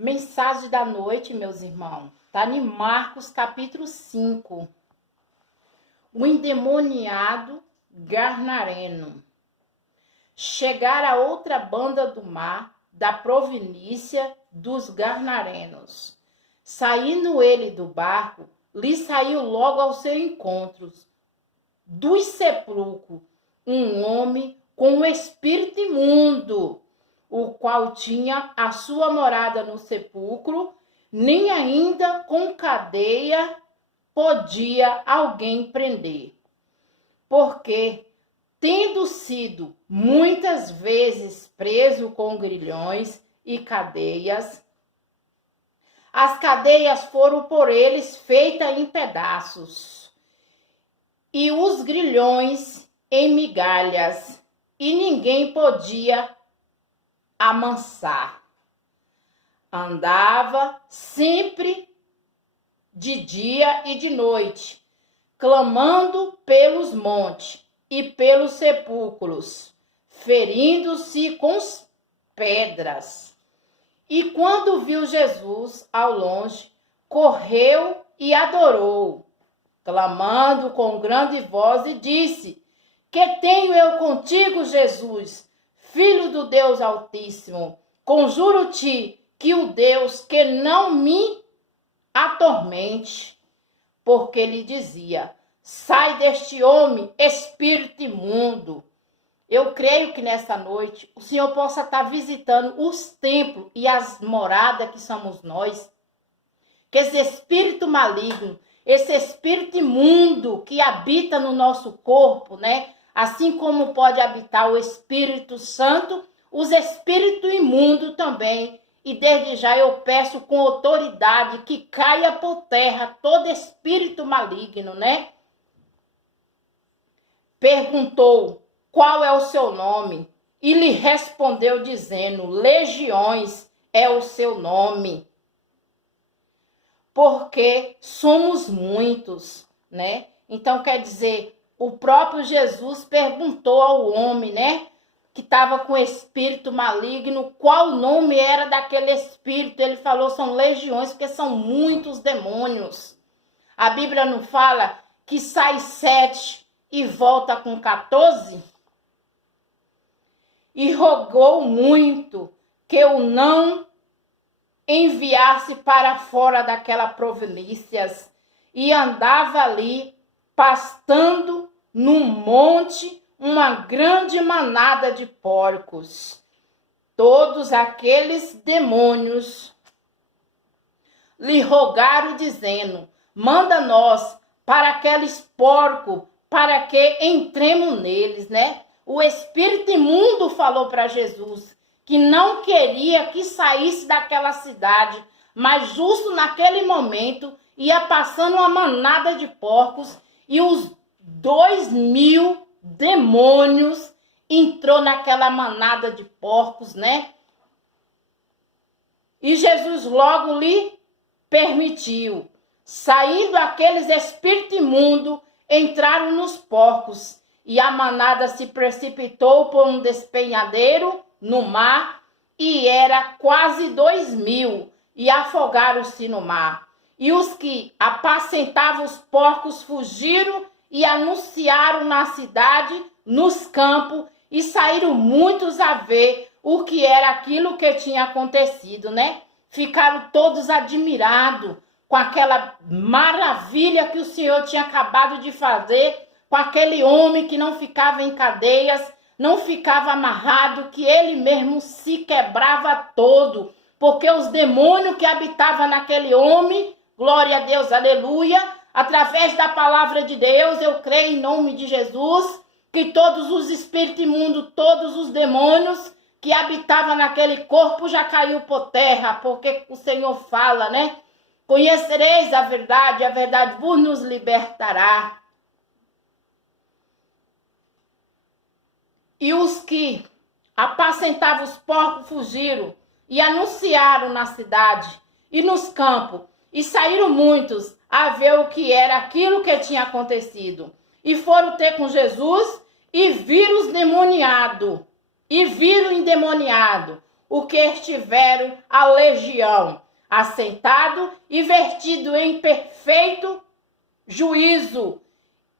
Mensagem da noite, meus irmãos, está em Marcos capítulo 5. O endemoniado Gadareno. Chegara a outra banda do mar, da província dos Gadarenos. Saindo ele do barco, lhe saiu logo ao seu encontro, dos sepulcros, um homem com um espírito imundo, o qual tinha a sua morada no sepulcro, nem ainda com cadeia podia alguém prender. Porque, tendo sido muitas vezes preso com grilhões e cadeias, as cadeias foram por eles feitas em pedaços, e os grilhões em migalhas, e ninguém podia amansar. Andava sempre de dia e de noite, clamando pelos montes e pelos sepulcros, ferindo-se com pedras. E quando viu Jesus ao longe, correu e adorou, clamando com grande voz, e disse: Que tenho eu contigo, Jesus, Filho do Deus Altíssimo? Conjuro-te que o Deus que não me atormente. Porque lhe dizia: Sai deste homem, espírito imundo. Eu creio que nesta noite o Senhor possa estar visitando os templos e as moradas que somos nós. Que esse espírito maligno, esse espírito imundo que habita no nosso corpo, né? Assim como pode habitar o Espírito Santo, os espíritos imundos também. E desde já eu peço com autoridade que caia por terra todo espírito maligno, né? Perguntou: Qual é o seu nome? E lhe respondeu dizendo: Legiões é o seu nome. Porque somos muitos, né? Então quer dizer, o próprio Jesus perguntou ao homem, né? Que estava com espírito maligno, qual nome era daquele espírito. Ele falou: são legiões, porque são muitos demônios. A Bíblia não fala que sai 7 e volta com 14? E rogou muito que eu não enviasse para fora daquela província. E andava ali, pastando num monte, uma grande manada de porcos. Todos aqueles demônios lhe rogaram, dizendo: Manda nós para aqueles porcos, para que entremos neles, né? O espírito imundo falou para Jesus que não queria que saísse daquela cidade, mas justo naquele momento ia passando uma manada de porcos e os 2.000 demônios entrou naquela manada de porcos, né? E Jesus logo lhe permitiu. Saindo aqueles espíritos imundos, entraram nos porcos, e a manada se precipitou por um despenhadeiro no mar, e era quase 2.000, e afogaram-se no mar. E os que apacentavam os porcos fugiram e anunciaram na cidade, nos campos, e saíram muitos a ver o que era aquilo que tinha acontecido, né? Ficaram todos admirados com aquela maravilha que o Senhor tinha acabado de fazer, com aquele homem que não ficava em cadeias, não ficava amarrado, que ele mesmo se quebrava todo, porque os demônios que habitavam naquele homem, glória a Deus, aleluia, através da palavra de Deus, eu creio em nome de Jesus, que todos os espíritos imundos, todos os demônios que habitavam naquele corpo já caiu por terra, porque o Senhor fala, né? Conhecereis a verdade vos nos libertará. E os que apacentavam os porcos fugiram e anunciaram na cidade e nos campos, e saíram muitos a ver o que era aquilo que tinha acontecido. E foram ter com Jesus e viram os endemoniados. o que estiveram a legião, assentado e vertido em perfeito juízo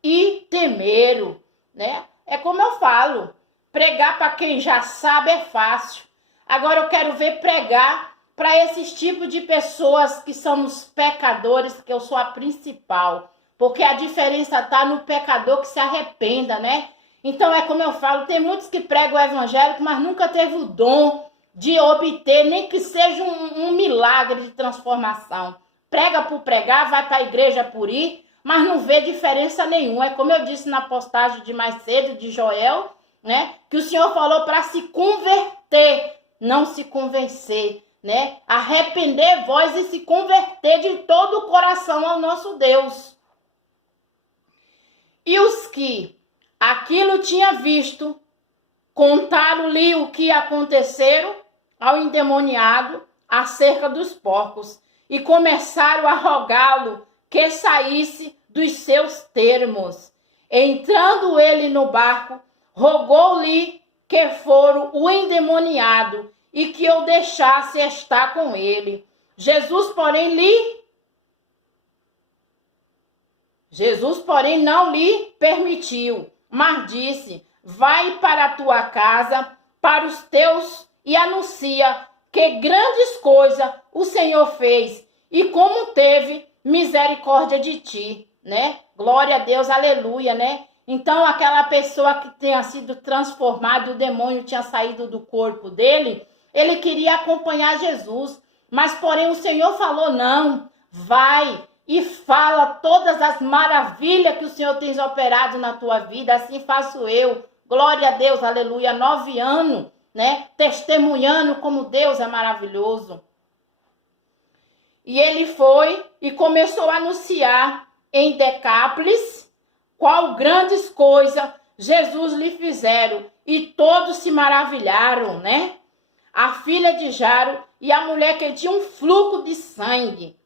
e temeram, né? É como eu falo, pregar para quem já sabe é fácil. Agora eu quero ver pregar para esses tipos de pessoas que somos pecadores, que eu sou a principal. Porque a diferença está no pecador que se arrependa, né? Então é como eu falo, tem muitos que pregam o evangélico, mas nunca teve o dom de obter, nem que seja um milagre de transformação. Prega por pregar, vai para a igreja por ir, mas não vê diferença nenhuma. É como eu disse na postagem de mais cedo, de Joel, né? Que o Senhor falou para se converter, não se convencer, né? Arrepender vós e se converter de todo o coração ao nosso Deus. E os que aquilo tinha visto, contaram-lhe o que aconteceram ao endemoniado acerca dos porcos e começaram a rogá-lo que saísse dos seus termos. Entrando ele no barco, rogou-lhe que fora o endemoniado e que o deixasse estar com ele. Jesus, porém, não lhe permitiu, mas disse: vai para a tua casa, para os teus, e anuncia que grandes coisas o Senhor fez e como teve misericórdia de ti, né? Glória a Deus, aleluia, né? Então, aquela pessoa que tinha sido transformada, o demônio tinha saído do corpo dele, ele queria acompanhar Jesus, mas porém o Senhor falou: não, vai e fala todas as maravilhas que o Senhor tem operado na tua vida, assim faço eu. Glória a Deus, aleluia, 9 anos, né? Testemunhando como Deus é maravilhoso. E ele foi e começou a anunciar em Decápolis qual grandes coisas Jesus lhe fizeram. E todos se maravilharam, né? A filha de Jairo e a mulher que tinha um fluxo de sangue.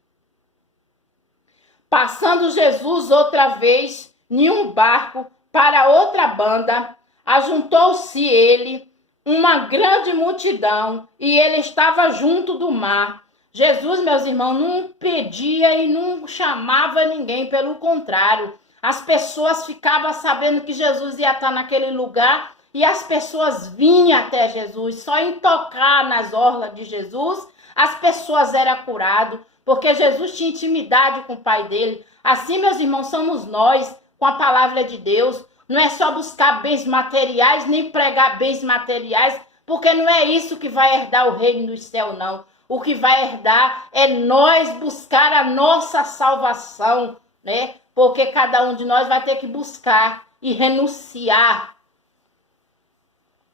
Passando Jesus outra vez em um barco para outra banda, ajuntou-se ele uma grande multidão e ele estava junto do mar. Jesus, meus irmãos, não pedia e não chamava ninguém, pelo contrário. As pessoas ficavam sabendo que Jesus ia estar naquele lugar e as pessoas vinham até Jesus. Só em tocar nas orlas de Jesus, as pessoas eram curadas, porque Jesus tinha intimidade com o Pai dele. Assim, meus irmãos, somos nós com a palavra de Deus. Não é só buscar bens materiais, nem pregar bens materiais, porque não é isso que vai herdar o reino dos céus, não. O que vai herdar é nós buscar a nossa salvação, né? Porque cada um de nós vai ter que buscar e renunciar.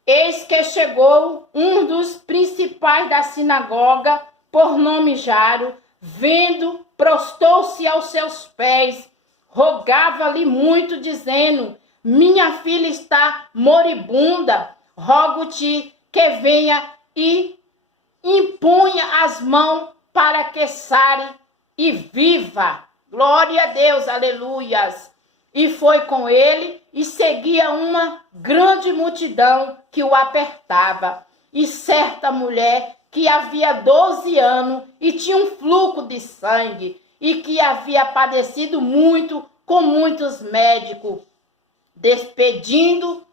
Eis que chegou um dos principais da sinagoga, por nome Jairo, vendo, prostou-se aos seus pés, rogava-lhe muito, dizendo: minha filha está moribunda, rogo-te que venha e impunha as mãos para que sare e viva. Glória a Deus, aleluias. E foi com ele e seguia uma grande multidão que o apertava. E certa mulher que havia 12 anos e tinha um fluxo de sangue e que havia padecido muito com muitos médicos, despedindo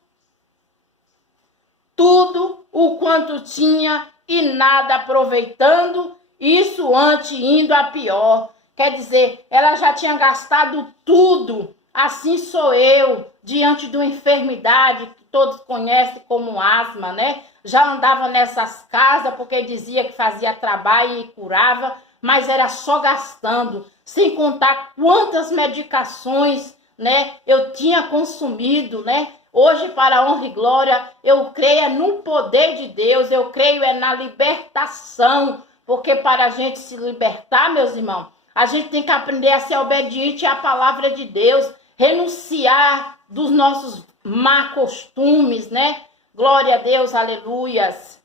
tudo o quanto tinha e nada aproveitando, isso antes indo a pior. Quer dizer, ela já tinha gastado tudo. Assim sou eu, diante de uma enfermidade que todos conhecem como asma, né? Já andava nessas casas porque dizia que fazia trabalho e curava, mas era só gastando, sem contar quantas medicações, né, eu tinha consumido, né? Hoje, para a honra e glória, eu creio no poder de Deus, eu creio na libertação, porque para a gente se libertar, meus irmãos, a gente tem que aprender a ser obediente à palavra de Deus, renunciar dos nossos má costumes, né? Glória a Deus, aleluias.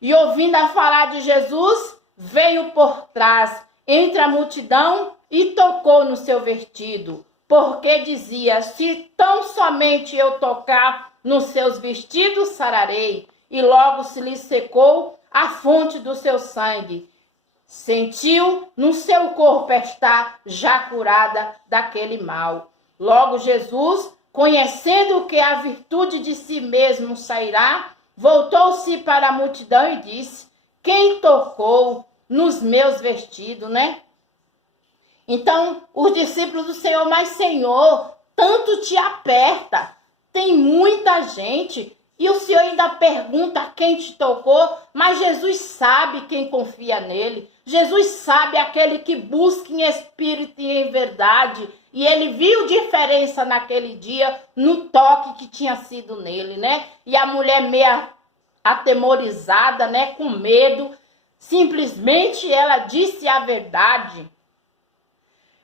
E ouvindo a falar de Jesus, veio por trás, entre a multidão, e tocou no seu vestido, porque dizia: se tão somente eu tocar nos seus vestidos, sararei. e logo se lhe secou a fonte do seu sangue. Sentiu no seu corpo estar já curada daquele mal. Logo Jesus, conhecendo que a virtude de si mesmo sairá, voltou-se para a multidão e disse: quem tocou nos meus vestidos, né? Então, os discípulos do Senhor, mas Senhor, tanto te aperta, tem muita gente, e o Senhor ainda pergunta quem te tocou, mas Jesus sabe quem confia nele. Jesus sabe aquele que busca em espírito e em verdade. E ele viu diferença naquele dia no toque que tinha sido nele, né? E a mulher meia atemorizada, né? Com medo, simplesmente ela disse a verdade.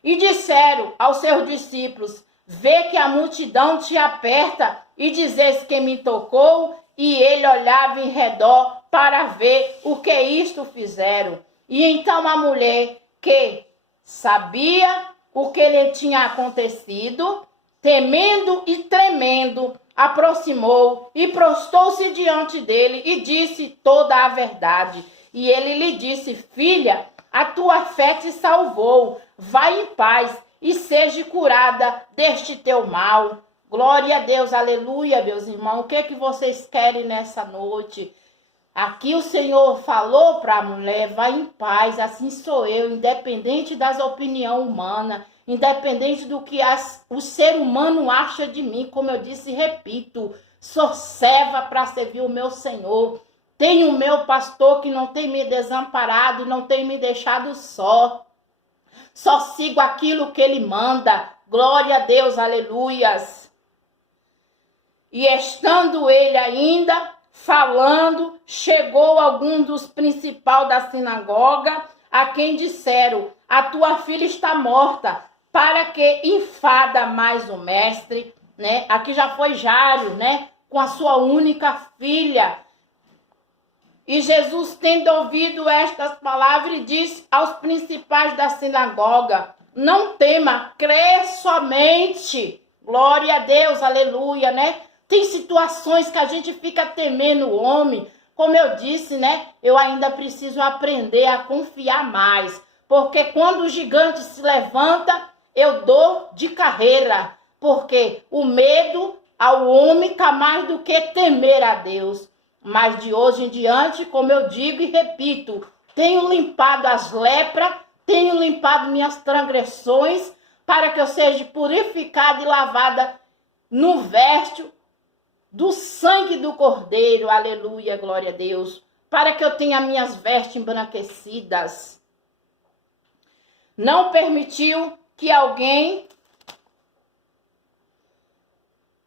E disseram aos seus discípulos: vê que a multidão te aperta e dizes que me tocou. E ele olhava em redor para ver o que isto fizeram. E então a mulher, que sabia o que lhe tinha acontecido, temendo e tremendo, aproximou e prostou-se diante dele e disse toda a verdade. E ele lhe disse: filha, a tua fé te salvou, vai em paz e seja curada deste teu mal. Glória a Deus, aleluia, meus irmãos. O que vocês querem nessa noite? Aqui o Senhor falou para a mulher: vai em paz, assim sou eu, independente das opiniões humanas, independente do que o ser humano acha de mim. Como eu disse e repito, sou serva para servir o meu Senhor. Tenho o meu pastor que não tem me desamparado, não tem me deixado só. Só sigo aquilo que ele manda. Glória a Deus, aleluias. E estando ele ainda falando, chegou algum dos principais da sinagoga, a quem disseram: a tua filha está morta, para que enfada mais o mestre, né? Aqui já foi Jairo, né? Com a sua única filha. E Jesus, tendo ouvido estas palavras, disse aos principais da sinagoga: não tema, crê somente. Glória a Deus, aleluia, né? Tem situações que a gente fica temendo o homem. Como eu disse, né? Eu ainda preciso aprender a confiar mais. Porque quando o gigante se levanta, eu dou de carreira. Porque o medo ao homem está mais do que temer a Deus. Mas de hoje em diante, como eu digo e repito, tenho limpado as lepras, tenho limpado minhas transgressões, para que eu seja purificada e lavada no verso do sangue do Cordeiro, aleluia, glória a Deus, para que eu tenha minhas vestes embranquecidas. Não permitiu que alguém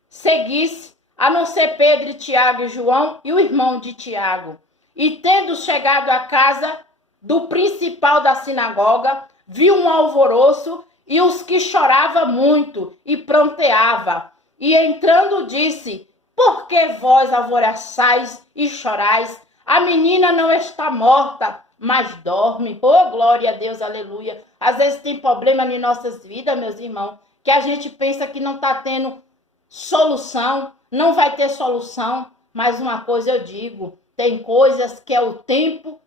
seguisse, a não ser Pedro, Tiago e João e o irmão de Tiago. E tendo chegado à casa do principal da sinagoga, viu um alvoroço e os que chorava muito e pranteava. E entrando disse: por que vós alvoroçais e chorais? A menina não está morta, mas dorme. Oh, glória a Deus, aleluia. Às vezes tem problema em nossas vidas, meus irmãos, que a gente pensa que não está tendo solução, não vai ter solução. Mas uma coisa eu digo, tem coisas que é o tempo